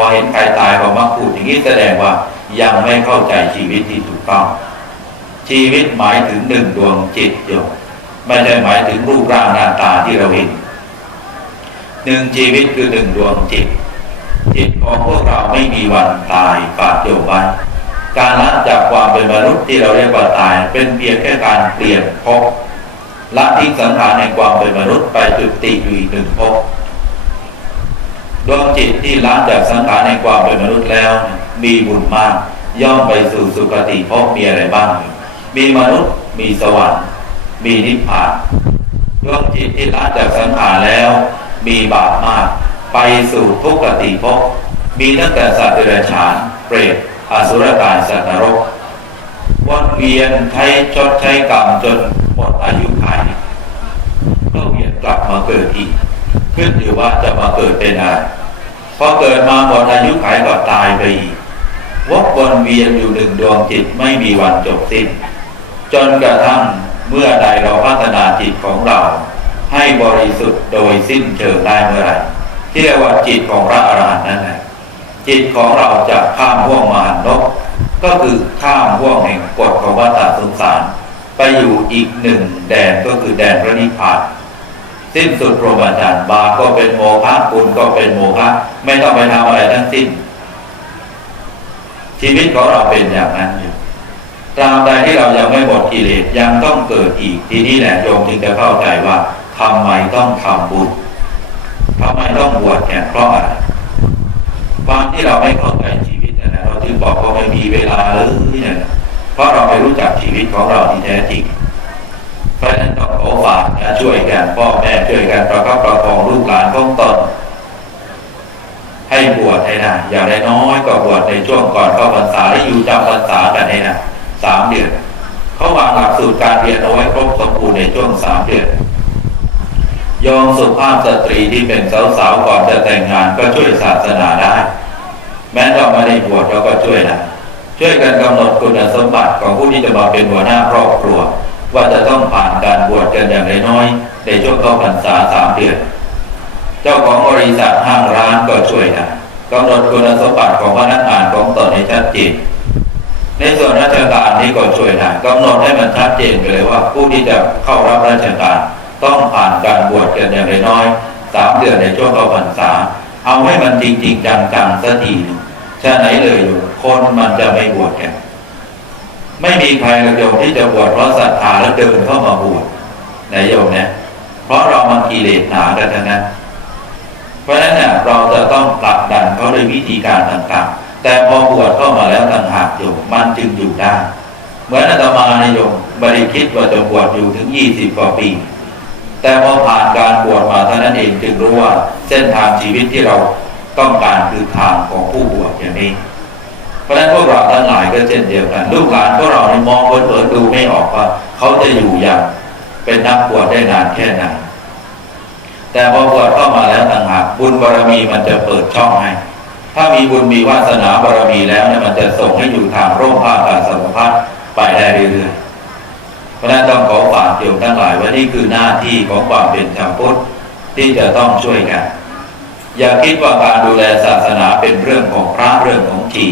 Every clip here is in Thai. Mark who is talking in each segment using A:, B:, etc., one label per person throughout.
A: อเห็นใครตายก็มาพูดอย่างนี้แสดงว่ายังไม่เข้าใจชีวิตที่ถูกต้อง ชีวิตหมายถึงหนึ่งดวงจิตโยมไม่ใช่หมายถึงรูปร่างหน้าตาที่เราเห็นหนึ่งชีวิตคือหนึ่งดวงจิต จิตของพวกเราไม่มีวันตายฝากโยมไว้การละจากความเป็นมนุษย์ที่เราเรียกว่าตาย เป็นเพียงแค่การเปลี่ยนภพละทิ้งสังขารในความเป็นมนุษย์ไปจุติอยู่อีกหนึ่งภพ ดวงจิตที่ละจากสังขารในความเป็นมนุษย์แล้ว มีบุญมาก ย่อมไปสู่สุคติภพมีอะไรบ้าง มีมนุษย์มีสวรรค์มีนิพพานดวงจิตที่ละจากสังขารแล้ว มีบาปมาก ไปสู่ทุกขติภพมีตั้งแต่สัตว์เดรัจฉาน เปรตอสุรกายสัตว์นรกวนเวียนใช้ชดใช้กรรมจนหมดอายุขัยก็เวียนกลับมาเกิดอีก ขึ้นอยู่ว่าจะมาเกิดเป็นอะไรพอเกิดมาหมดอายุขัยก็ตายไปอีกวกวนเวียนอยู่หนึ่งดวงจิตไม่มีวันจบสิ้น จนกระทั่งเมื่อใดเราพัฒนาจิตของเรา ให้บริสุทธิ์โดยสิ้นเชิงได้เมื่อไรที่เรียกว่าจิตของพระอรหันต์นั่นแหละจิตของเราจะข้ามห่วงมหันนกก็คือข้ามห่วงแห่งกฎของวัฏสงสาร ไปอยู่อีกหนึ่งแดนก็คือแดนพระนิพพาน สิ้นสุดพรหมจรรย์บาปก็เป็นโมฆะบุญก็เป็นโมฆะไม่ต้องไปทำอะไรทั้งสิ้น ชีวิตของเราเป็นอย่างนั้นอยู่ตราบใดที่เรายังไม่หมดกิเลสยังต้องเกิดอีก ทีนี้แหละโยมจึงจะเข้าใจว่าทำไมต้องทำบุญทำไมต้องบวชเนี่ยเพราะอะไรความที่เราไม่เข้าใจชีวิตนะเราจึงบอกว่าไม่มีเวลาเลยเนี่ยเพราะเราไม่รู้จักชีวิตของเราที่แท้จริง เพราะฉะนั้นต้องขอฝากนะช่วยกันพ่อแม่ช่วยกันประคับประคองลูกหลานของตนให้บวชให้นะอย่างน้อยก็บวชในช่วงก่อนเข้าพรรษาและอยู่จำพรรษากันให้นะสามเดือนเขาวางหลักสูตรการเรียนเอาไว้ครบสมบูรณ์ในช่วงสามเดือนยอมสุภาพสตรีที่เป็นสาวๆก่อนจะแต่งงานก็ช่วยศาสนาได้ แม้เราไม่ได้บวชเราก็ช่วยนะช่วยกันกำหนดคุณสมบัติของผู้ที่จะมาเป็นหัวหน้าครอบครัว ว่าจะต้องผ่านการบวชกันอย่างน้อย ในช่วงเข้าพรรษาสามเดือน เจ้าของบริษัทห้างร้านก็ช่วยนะกำหนดคุณสมบัติของพนักงานของตนให้ชัดเจนในส่วนราชการนี้ก็ช่วยนะกำหนดให้มันชัดเจนไปเลยว่าผู้ที่จะเข้ารับราชการ ต้องผ่านการบวชกันอย่างน้อยสามเดือนในช่วงเข้าพรรษา เอาให้มันจริงจริงจังจังสักทีชาไหนเลยคนมันจะไม่บวชกัน ไม่มีใครระโยมที่จะบวชเพราะศรัทธาแล้วเดินเข้ามาบวชในโยมเนี่ยเพราะเรามันกิเลสหนากันทั้งนั้นเพราะฉะนั้นเนี่ยเราจะต้องผลักดันเขาด้วยวิธีการต่างๆ แต่พอบวชเข้ามาแล้วต่างหากโยมมันจึงอยู่ได้เหมือนอาตมาในโยมบริคิดว่าจะบวชอยู่ถึงยี่สิบกว่าปีแต่พอผ่านการบวชมาเท่านั้นเองจึงรู้ว่าเส้นทางชีวิตที่เราต้องการคือทางของผู้บวชอย่างนี้ เพราะฉะนั้นพวกเราทั้งหลายก็เช่นเดียวกัน ลูกหลานพวกเราในมองเผินๆดูไม่ออกว่า เขาจะอยู่อย่างเป็นนักบวชได้นานแค่ไหนแต่พอบวชเข้ามาแล้วต่างหากบุญบารมีมันจะเปิดช่องให้ถ้ามีบุญมีวาสนาบารมีแล้วเนี่ยมันจะส่งให้อยู่ทางร่มผ้าการสมภัทไปได้เรื่อยๆเพราะนั้นต้องขอฝากโยมทั้งหลายว่านี่คือหน้าที่ของความเป็นชาวพุทธที่จะต้องช่วยกัน อย่าคิดว่าการดูแลศาสนาเป็นเรื่องของพระเรื่องของจี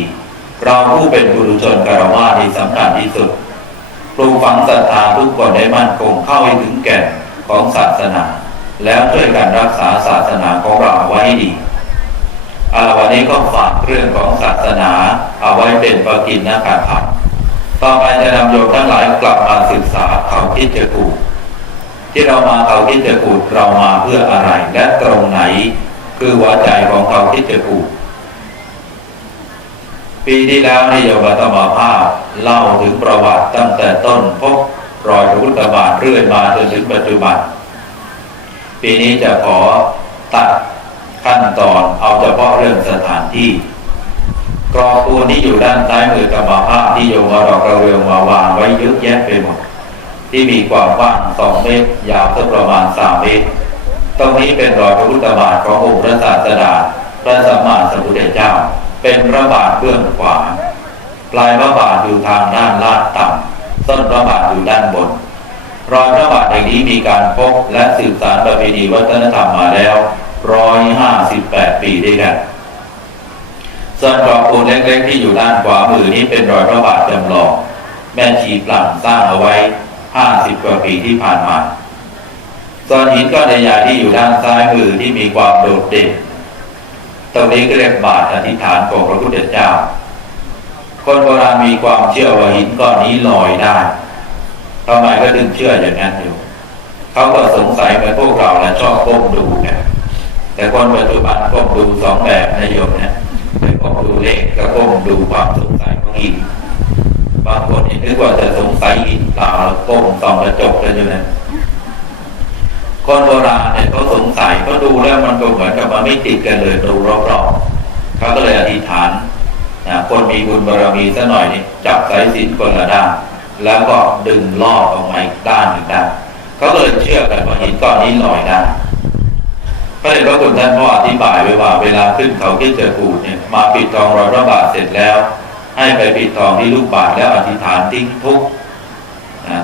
A: เราผู้เป็นบุรุชนกรวาที่สำคัญที่สุดปลูกฝังศรัทธาทุกคนได้มั่นคงเข้าไปถึงแก่นของศาสนา แล้วช่วยกันรักษาศาสนาของเราไว้ให้ดีอาวันนี้ก็ฝากเรื่องของศาสนาเอาไว้เป็นประกินนาการพักต่อไปจะนำโยมทั้งหลายกลับมาศึกษาเขาคิดจะกูดที่เรามาเขาคิดจะกูดเรามาเพื่ออะไรและตรงไหน คือหัวใจของเขาคิดจะกูด ปีที่แล้วนิโยมตมาภาพเล่าถึงประวัติตั้งแต่ต้นพบรอยพระพุทธบาทเรื่อยมาจนถึงปัจจุบัน ปีนี้จะขอตัดขั้นตอนเอาเฉพาะเรื่องสถานที่กรอบปูนที่อยู่ด้านซ้ายมือกรรมภาพที่โยมเอาดอกกระเรืองมาวางไว้เยอะแยะไปหมดที่มีความกว้างสองเมตร ยาวสักประมาณสามเมตร ตรงนี้เป็นรอยพระพุทธบาทขององค์พระศาสดาพระสัมมาสัมพุทธเจ้า เป็นพระบาทเบื้องขวา ปลายพระบาทอยู่ทางด้านลาดต่ำต้นพระบาทอยู่ด้านบน รอยพระบาทแห่งนี้มีการพบและสืบสานประเพณีวัฒนธรรมมาแล้วร้อยห้าสิบแปดปีด้วยกันส่วนกรอบปูนเล็กๆที่อยู่ด้านขวามือนี้เป็นรอยพระบาทจำลอง แม่ชีปลั่งสร้างเอาไว้50กว่าปีที่ผ่านมาส่วนหินก้อนใหญ่ที่อยู่ด้านซ้ายมือที่มีความโดดเด่น ตรงนี้ก็เรียกบาทอธิษฐานของพระพุทธเจ้า คนโบราณมีความเชื่อว่าหินก้อนนี้ลอยได้ทำไมก็ถึงเชื่ออย่างนั้นอยู่เขาก็สงสัยเหมือนพวกเราและชอบก้มดูกันแต่คนปัจจุบันก้มดูสองแบบนายโยมนะไปก้มดูเลขกับก้มดูความสงสัยของหินบางคนเห็นนึกว่าจะสงสัยหินเปล่าแล้วก้มส่องกระจกเลยอยู่นะ คนโบราณเนี่ยเขาสงสัยเขาดูแล้วมันก็เหมือนกับมันไม่ติดกันเลยดูรอบๆเขาก็เลยอธิษฐานนะคนมีบุญบารมีสัหน่อยนี่จับสายสินคนละด้านแล้วก็ดึงลอออกมาอีกด้านหนึ่งด้านเขาก็เลยเชื่อกันว่าหินก้อนนี้ลอยได้พระเดชพระคุณท่านพ่ออธิบายไว้ว่าเวลาขึ้นเขาที่เจอกูดเนี่ยมาปิดทองรอยพระบาทเสร็จแล้ว ให้ไปปิดทองที่ลูกบาทแล้วอธิษฐานทิ้งทุก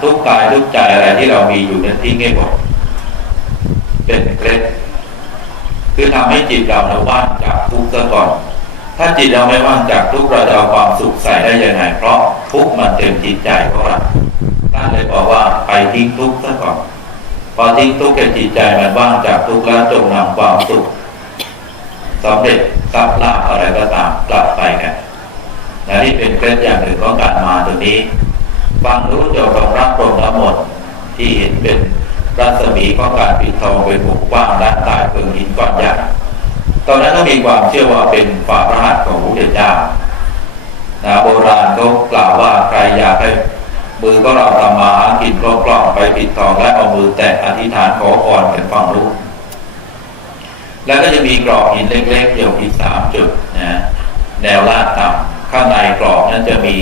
A: ทุกกายทุกใจอะไรที่เรามีอยู่นั้นทิ้งให้หมด เป็นเคล็ดคือทำให้จิตเราเนี่ยว่างจากทุกข์ซะก่อน ถ้าจิตเราไม่ว่างจากทุกข์เราจะเอาความสุขใส่ได้ยังไง เพราะทุกข์มันเต็มจิตใจของเราท่านเลยบอกว่าไปทิ้งทุกข์ซะก่อน พอทิ้งทุกข์แก่จิตใจมันว่างจากทุกข์แล้วจงนำความสุขสำเร็จทรัพย์ลาภอะไรก็ตามกลับไปกันนะนี่เป็นเคล็ดอย่างหนึ่งของการมาตรงนี้ฟังรู้เกี่ยวกับพระพรหมทั้งหมดที่เห็นเป็น รัศมีของการปิดทองเป็นวงกว้างด้านใต้เพิงหินก้อนใหญ่ตอนนั้นก็มีความเชื่อว่าเป็นฝ่าพระหัตถ์ของพระพุทธเจ้านะโบราณเขากล่าวว่าใครอยากให้มือก็เราทำมาหากินคล่องๆไปปิดทองและเอามือแตะอธิษฐานขอพรเป็นฟังรู้ แล้วก็จะมีกรอบหินเล็กๆอยู่อีกสามจุดนะแนวลาดต่ำข้างในกรอบนั้นจะมี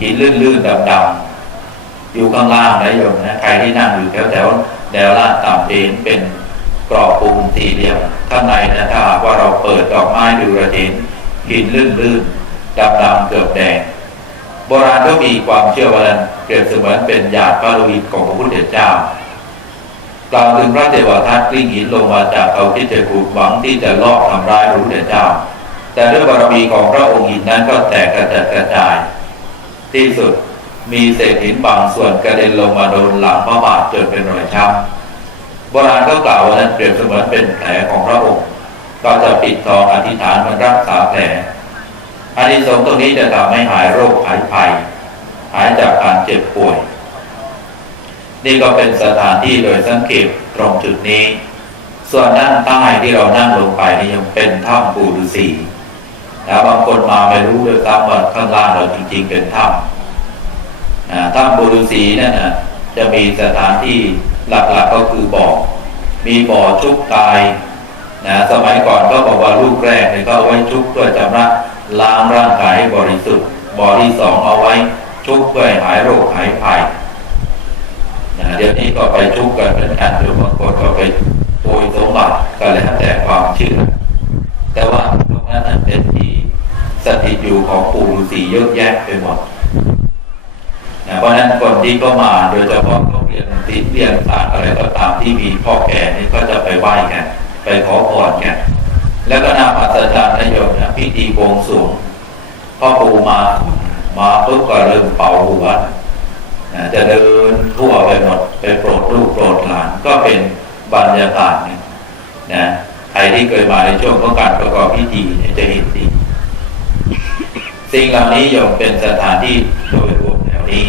A: หินลื่นๆดำๆ อยู่ข้างล่างนะโยมนะใครที่นั่งอยู่แถวๆแนวล่าดต่ำเองเป็นกรอบปูนสี่เหลี่ยมข้างในนะถ้าว่าเราเปิดดอกไม้ดูระเห็นหินลื่นๆดำๆเกือบแดงโบราณก็มีความเชื่อว่าดันเปรียบเสมือนเป็นญาติพระโลหิตของพระพุทธเจ้ากล่าวถึงพระเทวทัตกลิ้งหินลงมาจากเขาที่จะกูดหวังที่จะลอบทำร้ายพระพุทธเจ้า แต่ด้วยบารมีของพระองค์หินนั้นก็แตกกระจัดกระจาย ที่สุด มีเศษหินบางส่วนกระเด็นลงมาโดนหลังพระบาทจนเป็นรอยช้ำโบราณก็กล่าวว่านั้นเปรียบเสมือนเป็นแผลของพระองค์ ก็จะปิดทองอธิษฐานมันรักษาแผลอานิสงส์ตรงนี้จะทำให้หายโรคหายภัย หายจากการเจ็บป่วย นี่ก็เป็นสถานที่โดยสังเกตตรงจุดนี้ ส่วนด้านใต้ที่เรานั่งลงไปนี่ยังเป็นถ้ำปูฤาษีนะบางคนมาไม่รู้เลยซ้ำว่าข้างล่างเราจริงๆเป็นถ้ำ ถ้ำปูฤาษีนั่นนะจะมีสถานที่หลักๆก็คือบ่อ มีบ่อชุบกายนะสมัยก่อนก็บอกว่าลูกแรกเนี่ยก็เอาไว้ชุบเพื่อจำระล้างร่างกายให้บริสุทธิ์ บ่อที่สองเอาไว้ชุบเพื่อหายโรคหายภัยนะเดี๋ยวนี้ก็ไปชุบกันเป็นอันหรือบางคนก็ไปโปรยสมบัติก็แล้วแต่ความเชื่อ แต่ว่าตรงนั้นนเป็นที่สถิตอยู่ของปู่ฤาษีเยอะแยะไปหมดนะเพราะฉะนั้นคน ที่ก็มาโดยเฉพาะโรงเรียนติดเรียนศาสตร์อะไรก็ตามที่มีพ่อแก่นี่ก็จะไปไหว้กันไปขอพรกันแล้วก็น่าอัศจรรย์นโยมนะพิธีบวงสรวงพ่อปู่มามาปุ๊บก็เริ่มเป่าหัวจะเดินทั่วไปหมดไปโปรดลูกโปรดหลานก็เป็นบรรยากาศนึ่นะใครที่เคยมาในช่วงของการประกอบพิธีเนี่ยจะเห็นดีสิ่งเหล่านี้โยมเป็นสถานที่โดยรวมแถวนี้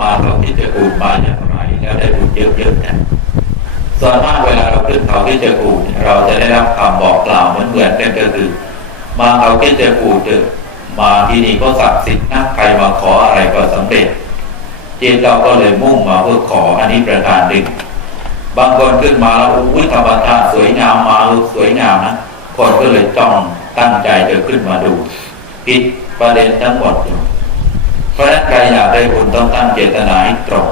A: มาเราที่จะกูมาอย่างไรแล้วได้บุญเยอะๆเนะส่วนมากเวลาเราขึ้นเขาที่จะกูเราจะได้รับคำบอกกล่าวเหมือนเหมือนกันก็คือ มาเขาที่จะกูเถอะมาที่นี่ก็ศักดิ์สิทธิ์นะใครมาขออะไรก็สำเร็จจิตเราก็เลยมุ่งมาเพื่อขออันนี้ประการหนึ่งบางคนขึ้นมาแล้วอุ้ยธรรมชาติสวยงามมาสวยงามนะคนก็เลยจ้องตั้งใจจะขึ้นมาดูผิดประเด็นทั้งหมดอยู่ ราะฉะนั้นใครอยากได้บุญต้องตั้งเจตนาให้ตรง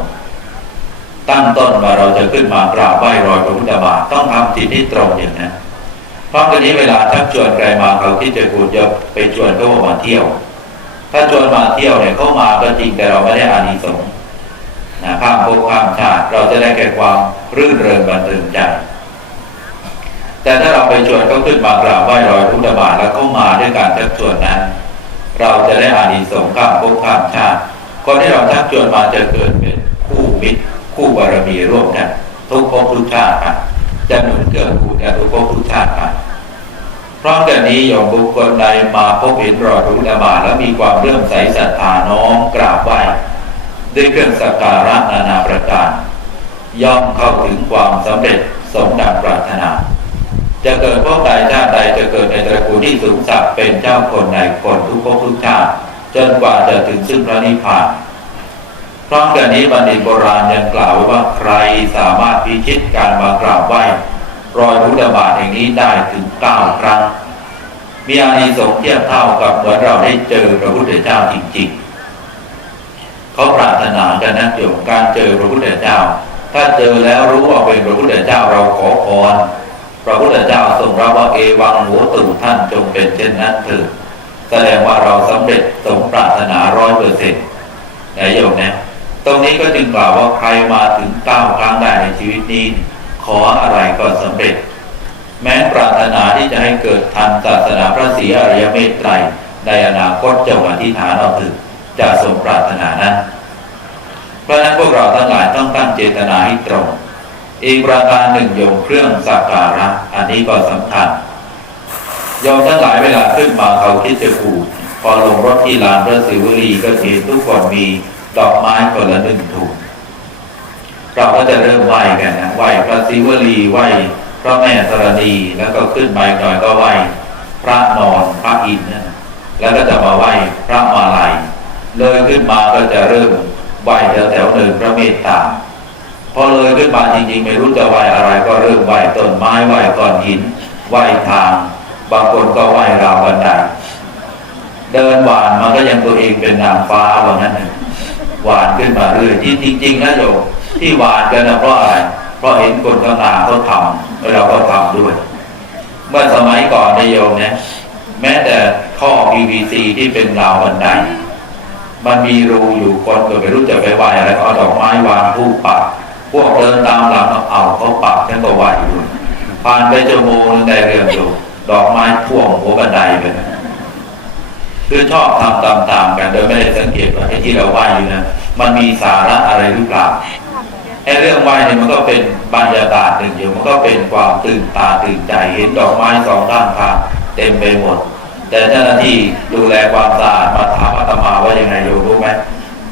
A: ตั้งต้นว่าเราจะขึ้นมากราบไหว้รอยพระพุทธบาทต้องทำจิตที่ตรงอย่างนั้นเพราะวันนี้เวลาชักชวนใครมาเขาที่จะกูจะไปชวนเขามาเที่ยว ถ้าชวนมาเที่ยวเนี่ยเขามาก็จริงแต่เราไม่ได้อานิสงส์นะข้ามภพข้ามชาติเราจะได้แก่ความรื่นเริงบันเทิงใจแต่แต่ถ้าเราไปชวนเขาขึ้นมากราบไหว้รอยพุทธบาทแล้วเขามาด้วยการชักชวนนั้น เราจะได้อานิสงส์ข้ามภพข้ามชาติคนที่เราชักชวนมาจะเกิดเป็นคู่มิตร คู่บารมีร่วมกันทุกภพทุกชาติจะหนุนเกื้อกูลกันทุกภพทุกชาติกันพร้อมกันนี้โยมบุคคลใดมาพบเห็นรอระพุทธบาแล้วมีความเลื่อมใสศรัทธาน้อมกราบไหว้ด้วยเครื่องสักการะนานาประการ ย่อมเข้าถึงความสำเร็จสมดังปรารถนา จะเกิดพบใดชาติใดจะเกิดในตระกูลที่สูงสักเป็นเจ้าคนในคนทุกภพทุกชาติจนกว่าจะถึงซึ่งพระนิพพานพร้อมกันนี้บัณฑิตโบราณยังกล่าวไว้ว่าใครสามารถพิชิตการมากราบไหว้รอยพุทธบาทแห่งนี้ได้ถึงเก้าครั้ง มีอานิสงส์เทียบเท่ากับเหมือนเราได้เจอพระพุทธเจ้าจริงๆ เขาปรารถนากันนะโยมการเจอพระพุทธเจ้า ถ้าเจอแล้วรู้ว่าเป็นพระพุทธเจ้าเราขอพร พระพุทธเจ้าทรงรับว่าเอวังหัวตูท่านจงเป็นเช่นนั้นเถิดแสดงว่าเราสำเร็จสมปรารถนาร้อยเปอร์เซ็นต์นายโยมนะตรงนี้ก็จึงกล่าวว่าใครมาถึงเก้าครั้งได้ในชีวิตนี้ ขออะไรก็สำเร็จ แม้ปรารถนาที่จะให้เกิดทันศาสนาพระศรีอริยเมตไตรในอนาคตจงอธิษฐานเอาถึงจะสมปรารถนานั้น เพราะนั้นพวกเราทั้งหลายต้องตั้งเจตนาให้ตรง อีกประการหนึ่งโยมเครื่องสักการะ อันนี้ก็สำคัญโยมทั้งหลายเวลาขึ้นมาเขาคิดจะกูพอลงรถที่ลานพระศิวลีก็เห็นทุกคนมีดอกไม้คนละหนึ่งถุงเราก็จะเริ่มไหว้กันนะไหว้พระศิวลีไหว้พระแม่ธรณีแล้วก็ขึ้นไปหน่อยก็ไหว้พระนอนพระอินทร์แล้วก็จะมาไหว้พระมาลัยเลยขึ้นมาก็จะเริ่มไหว้แถวแถวๆหนึ่งพระเมตตา พอเลยขึ้นมาจริงๆ ไม่รู้จะไหวอะไรก็เริ่มไหวต้นไม้ไหวก้อนหินไหวทาง บางคนก็ไหวราวบันไดเดินหวานมันก็ยังตัวเองเป็นนางฟ้าว่างั้นหวานขึ้นมาเรื่อยที่จริงๆนะโยมที่หวานกันนะเพราะอะไรเพราะเห็นคนข้างหน้าเขาทำแล้วเราก็ทำด้วย เมื่อสมัยก่อนในยโยมเนี่ยแม้แต่ข้อ PVC ที่เป็นราวบันไดมันมีรูอยู่คนก็ไม่รู้จะไปไหวอะไรเอาดอกไม้วางทูปปัก พวกเดินตามหลังเอาเขาปักฉันก็ไหวอยู่ผ่านไปชั่วโมงนึงได้เรื่องอยู่ ดอกไม้พ่วงหัวบันไดไปคือชอบทำตามๆกันโดยไม่ได้สังเกตว่าไอ้ที่เราไหวอยู่นะมันมีสาระอะไรหรือเปล่าไอ้เรื่องไหวเนี่ยมันก็เป็นบรรยากาศหนึ่งอยู่ มันก็เป็นความตื่นตาตื่นใจเห็นดอกไม้สองด้านทางเต็มไปหมด แต่เจ้าหน้าที่ดูแลความสะอาดมาถามอาตมาว่ายังไงโยมรู้ไหม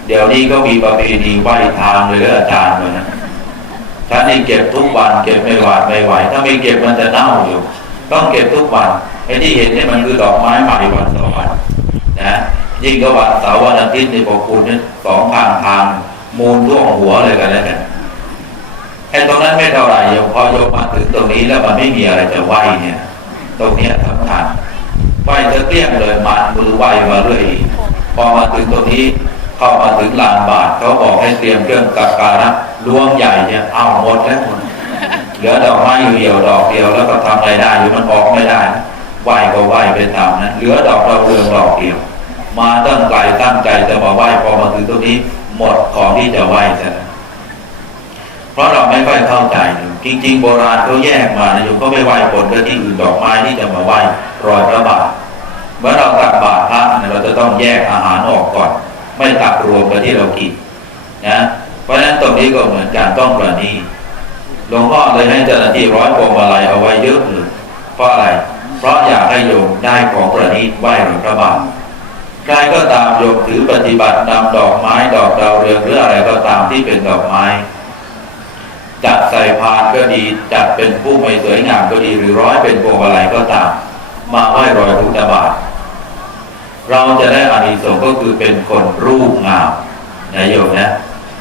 A: เดี๋ยวนี้ก็มีประเพณีไหว้ทางเลยเด้ออาจารย์เลยนะ ฉันนี่เก็บทุกวันเก็บไม่หวาดไม่ไหวถ้าไม่เก็บมันจะเน่าอยู่ ต้องเก็บทุกวันไอ้ที่เห็นนี่มันคือดอกไม้ใหม่วันสองวันนะยิ่งก็วันเสาร์วันอาทิตย์ในปกคุณนี่สองทางทางมูลท่วหัวเลยกันแล้วกันไอ้ตรงนั้นไม่เท่าไหร่โยมพอยมมาถึงตรงนี้แล้วมันไม่มีอะไรจะไหวเนี่ย ตรงเนี้ยสำคัญไหวจะเกลี้ยงเลยมันมือไหวมาเรื่อยพอมาถึงตรงนี้เข้ามาถึงลานบาทเขาบอกให้เตรียมเครื่องสักการะ ลวงใหญ่เนี่ยเอาหมดแล้วเหลือดอกไม้อยู่เดียวดอกเดียวแล้วก็ทำอะไรได้อยู่มันออกไม่ได้ไหวก็ไหวไปตามนั้นเหลือดอกเราเรืองดอกเดียว มาตั้งใจตั้งใจจะมาไหวพอมาถึงตรงนี้หมดของที่จะไหวซะแล้วเพราะเราไม่ค่อยเข้าใจจริง ๆ โบราณเขาแยกมานะโยมก็ไม่ไหวผลก็ที่อื่นดอกไม้ที่จะมาไหวรอยพระบาทเมื่อเราตักบาตรพระเนี่ยเราจะต้องแยกอาหารออกก่อน ไม่ตักรวมกันที่เรากินนะ เพราะฉะนั้นตรงนี้ก็เหมือนการต้องประนีหลวงพ่อเลยให้เจ้าหน้าที่ร้อยพวงมาลัยเอาไว้เยอะเลยเพราะอะไร เพราะอยากให้โยมได้ของประณีตไหว้หลวงพระบาทใครก็ตามโยมถือปฏิบัตินำดอกไม้ดอกดาวเรืองหรืออะไรก็ตามที่เป็นดอกไม้จัดใส่พานก็ดีจัดเป็นผู้ไม่สวยงามก็ดีหรือร้อยเป็นพวงมาลัยก็ตาม มาไหว้รอยพุทธบาท เราจะได้อานิสงส์ก็คือเป็นคนรูปงามนะโยมนะ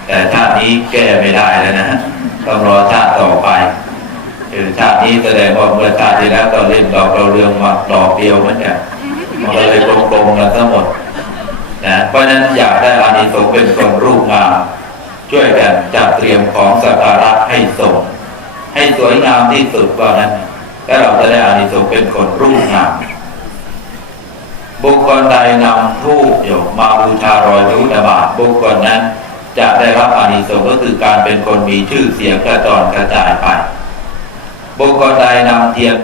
A: แต่ชาตินี้แก้ไม่ได้แล้วนะต้องรอชาติต่อไปคือชาตินี้แสดงว่าเมื่อชาติที่แล้วก็เล่นดอกเราเรืองมาดอกเดียวเหมือนกันมันก็เลยกลมๆกันทั้งหมดนะเพราะฉะนั้นอยากได้อานิสงส์เป็นคนรูปงามช่วยกันจัดเตรียมของสักการะให้สมให้สวยงามที่สุดว่านั้นแล้วเราจะได้อานิสงส์เป็นคนรูปงามบุคคลใดนำทูปโยมมาบูชารอยระพุทธบาทบุคคลนั้น จะได้รับอานิสงส์ก็คือการเป็นคนมีชื่อเสียงกระจรกระจายไป บุคคลใดนำเทียนมา